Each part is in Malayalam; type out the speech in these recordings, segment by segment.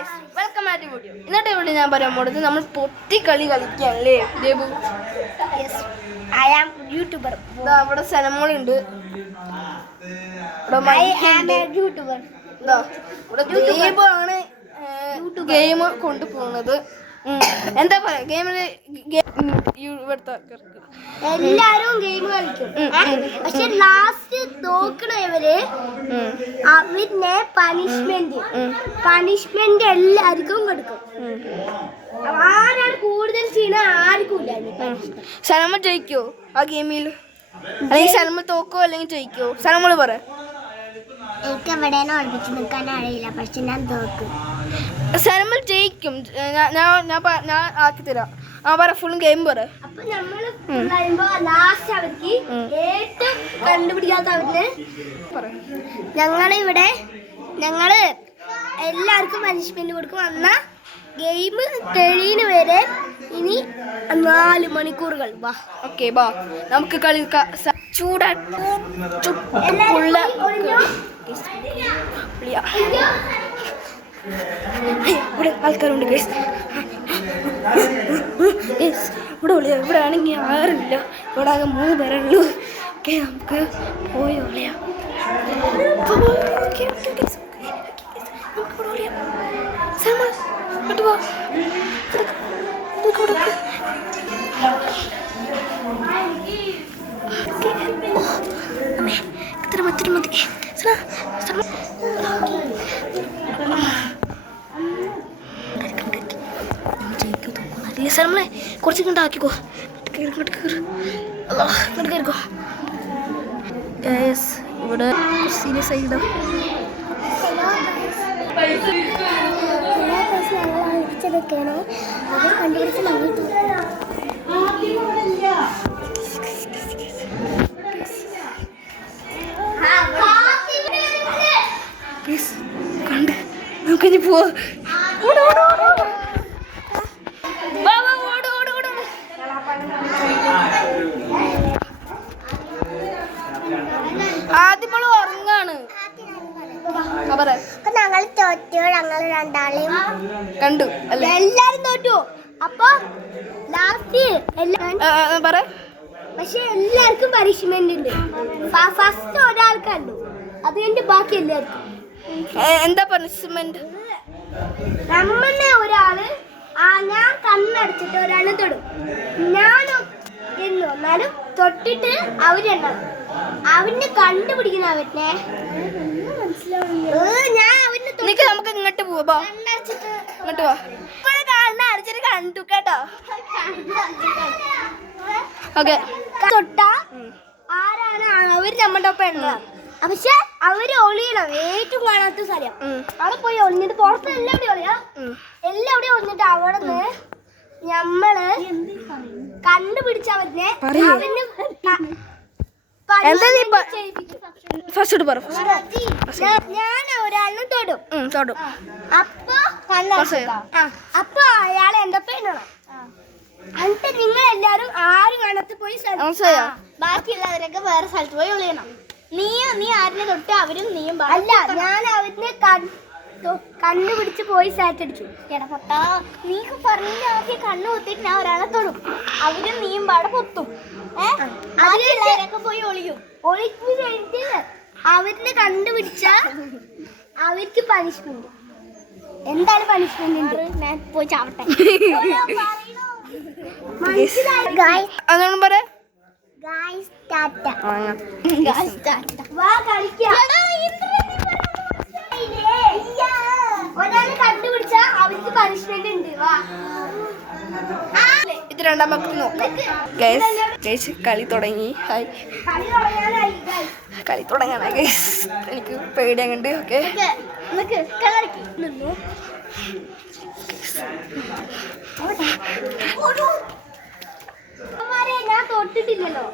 Guys welcome back to video. ഇന്നത്തെ വീഡിയോ ഞാൻ പറയാൻ പോകുന്നത് നമ്മൾ പൊട്ടിക്കളി കളിക്കാനല്ലേ Debu? Yes, I am YouTuber. ഇതാ ഇവിടെ സനമോളുണ്ട്, ഐ ആം എ യൂട്യൂബർ. ഇതാ ഇവിടെ ദേബു ആണ് ഗെയിം കൊണ്ടുപോകുന്നത്. എന്താ പറയാ ഗെയിമില് എല്ലാരും ഗെയിം കളിക്കും, പക്ഷെ ലാസ്റ്റ് തോക്കണവര് അവരിനെ പണിഷ്മെന്റ് എല്ലാവർക്കും കൊടുക്കും. ആരാണ് കൂടുതൽ ചെയ്യണ ആർക്കും ഇല്ല. സനമ ജയിക്കോ ആ ഗെയിമിൽ? അല്ലെങ്കിൽ സനമ തോക്കോ അല്ലെങ്കിൽ ജയിക്കോ? സനമോള് പറ. എനിക്ക് എവിടെയും ഒളിപ്പിച്ച് നിൽക്കാൻ അറിയില്ല, പക്ഷെ ഞാൻ തോക്കും. സനമ ജയിക്കും. ഞാൻ ആക്കി തരാം. ആ പറ, ഫുൾ ഗെയിം പറ. അപ്പൊ നമ്മള് ലാസ്റ്റ് അവർക്ക് ഏറ്റവും കണ്ടുപിടിക്കാത്തവരിന് ഞങ്ങള് എല്ലാവർക്കും പനിഷ്മെന്റ് കൊടുക്കും. എന്നാ ഗെയിം തെളിയുന്ന വരെ ഇനി 4 മണിക്കൂറുകൾ. വാ, ഓക്കെ ബാ, നമുക്ക് കളി ഇവിടെ ആൾക്കാരുണ്ട് ഗൈസ്. ഇവിടെ ആണെങ്കിൽ ആരുമില്ല, ഇവിടെ ആകെ 3 പേരുള്ളൂ. ഓക്കെ, നമുക്ക് പോയി ഒളിയാം. നമ്മളെ കുറച്ച് കണ്ടാക്കിക്കോ. ഇവിടെ സീരിയസ് ആയി കണ്ടുപിടിച്ച് ഞങ്ങൾ കണ്ട് നമുക്കിനി പോവാ. ആദ്യമോള് ഉറങ്ങാണ്. ഞങ്ങൾ തോറ്റു, ഞങ്ങൾ രണ്ടാളെയും കണ്ടു അല്ലേ? എല്ലാരും തോറ്റു. അപ്പൊ ലാസ്റ്റ് പറ. പക്ഷെ എല്ലാവർക്കും പണിഷ്മെന്റ് ഉണ്ട്. ഫസ്റ്റ് ഒരാൾക്ക് കണ്ടു, അത് കഴിഞ്ഞ് ബാക്കി എല്ലാവർക്കും. എന്താ പണിഷ്മെന്റ്? നമ്മന്നെ ഒരാള് ഞാൻ കണ്ണടച്ചിട്ട് ഒരാളെ തൊടും. ഞാൻ എന്നാലും തൊട്ടിട്ട് അവരെണ്ണം അവന് കണ്ടുപിടിക്കുന്ന അവനെ ഞാൻ അവന് നമുക്ക് ഇങ്ങോട്ട് പോവാ. ഇങ്ങോട്ട് പോവാ. കണ്ണടച്ചിട്ട് കണ്ടു കേട്ടോ. ഓക്കെ, തൊട്ട ആരാണ് അവര് നമ്മുടെ ഒപ്പം എണ്ണ. പക്ഷെ അവര് ഒളിയണം ഏറ്റവും കാണാത്ത സ്ഥലം. അവിടെ പോയി ഒളിഞ്ഞിട്ട് പുറത്ത് എല്ലാവിടെയും എല്ലാവിടെയും ഒളിഞ്ഞിട്ട് അവിടെ നിന്ന് നമ്മള് കണ്ടുപിടിച്ചവനെ ഞാൻ ഒരാളിനെ തൊടും. അപ്പൊ അയാളെ എന്താ പെണ്ണണം. എന്നിട്ട് നിങ്ങൾ എല്ലാരും ആരും കാണത്ത് പോയി ബാക്കിയുള്ളവരൊക്കെ വേറെ സ്ഥലത്ത് പോയി ഒളിയണം. നീ ആരിനെ തൊട്ട് അവരും നീയും. അല്ല, ഞാൻ അവരിനെ കണ്ണുപിടിച്ച് പോയി സാറ്റ് അടിച്ചു. എടപൊട്ടാ, നീ പറഞ്ഞ ആദ്യം കണ്ണു കുത്തിട്ട് ഞാൻ ഒരാളെ തൊടും, അവരും നീയും പാടെ പൊത്തും. അതിലൊക്കെ പോയി ഒളിച്ചു കഴിഞ്ഞിട്ട് അവരിനെ കണ്ടുപിടിച്ച അവർക്ക് പണിഷ്മെന്റ്. എന്താണ് പണിഷ്മെന്റ്? ഞാൻ പോയി ചാവട്ടെ. മനസ്സിലായി? ഒരാള് കണ്ടുപിടിച്ച അവർക്ക് പണിഷ്മെന്റ് ഉണ്ട്. ഇത് രണ്ടാമത്തെ നോക്കാം. കളി തുടങ്ങി. കളി തുടങ്ങാനായി ഗൈസ്. എനിക്ക് പേടിയാകുന്നുണ്ട്. ഓക്കെ, ഞാൻ തൊട്ടിട്ടില്ലല്ലോ.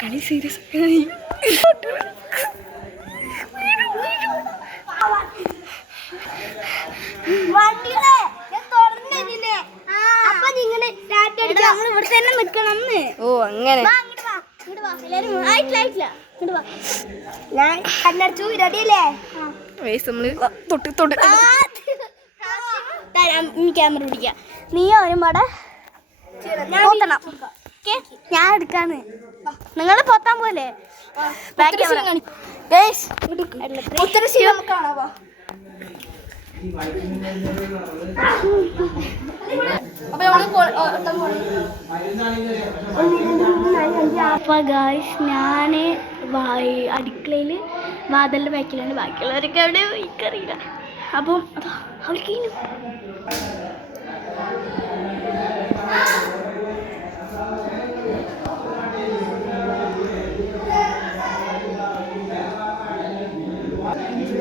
കളി സീരിയസ്. വണ്ടികളെ ഞാൻ തുറന്നില്ലേ? അപ്പൊ നിങ്ങള് നമ്മൾ ഇവിടെ തന്നെ നിക്കണം. ഓ അങ്ങനെ. ഞാൻ കണ്ണടച്ചു. റെഡിയല്ലേ? തൊട്ട് ക്യാമറ പിടിക്കാം. നീ അവനും പാടെ പോത്തണം. ഞാൻ എടുക്കാന്ന്. നിങ്ങൾ പോത്താൻ പോലെ അപ്പൊ ഗായ്സ് ഞാന് അടുക്കളയില് വാതലിന്റെ ബാക്കിലാണ്. ബാക്കിയുള്ളവരൊക്കെ അവിടെ എനിക്കറിയില്ല. അപ്പം അവർക്ക്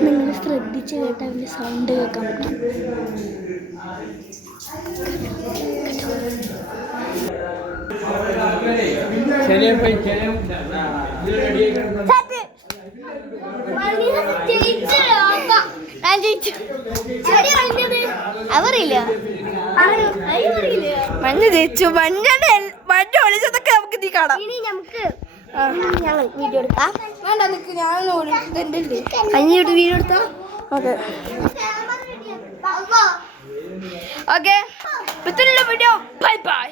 നിങ്ങൾ ശ്രദ്ധിച്ച് കേട്ടാൽ അവൻ്റെ സൗണ്ട് കേൾക്കാൻ പറ്റും. അവറില്ല മഞ്ഞ ജയിച്ചു. മഞ്ഞ ഒളിച്ചതൊക്കെ നമുക്ക് നീ കാണാം. ഇനി നമുക്ക് ഞങ്ങൾ വീഡിയോ എടുക്കാം. വേണ്ട നിക്ക്, ഞാൻ അഞ്ഞൂറ് വീഡിയോ എടുത്താ okay okay. Video bye bye.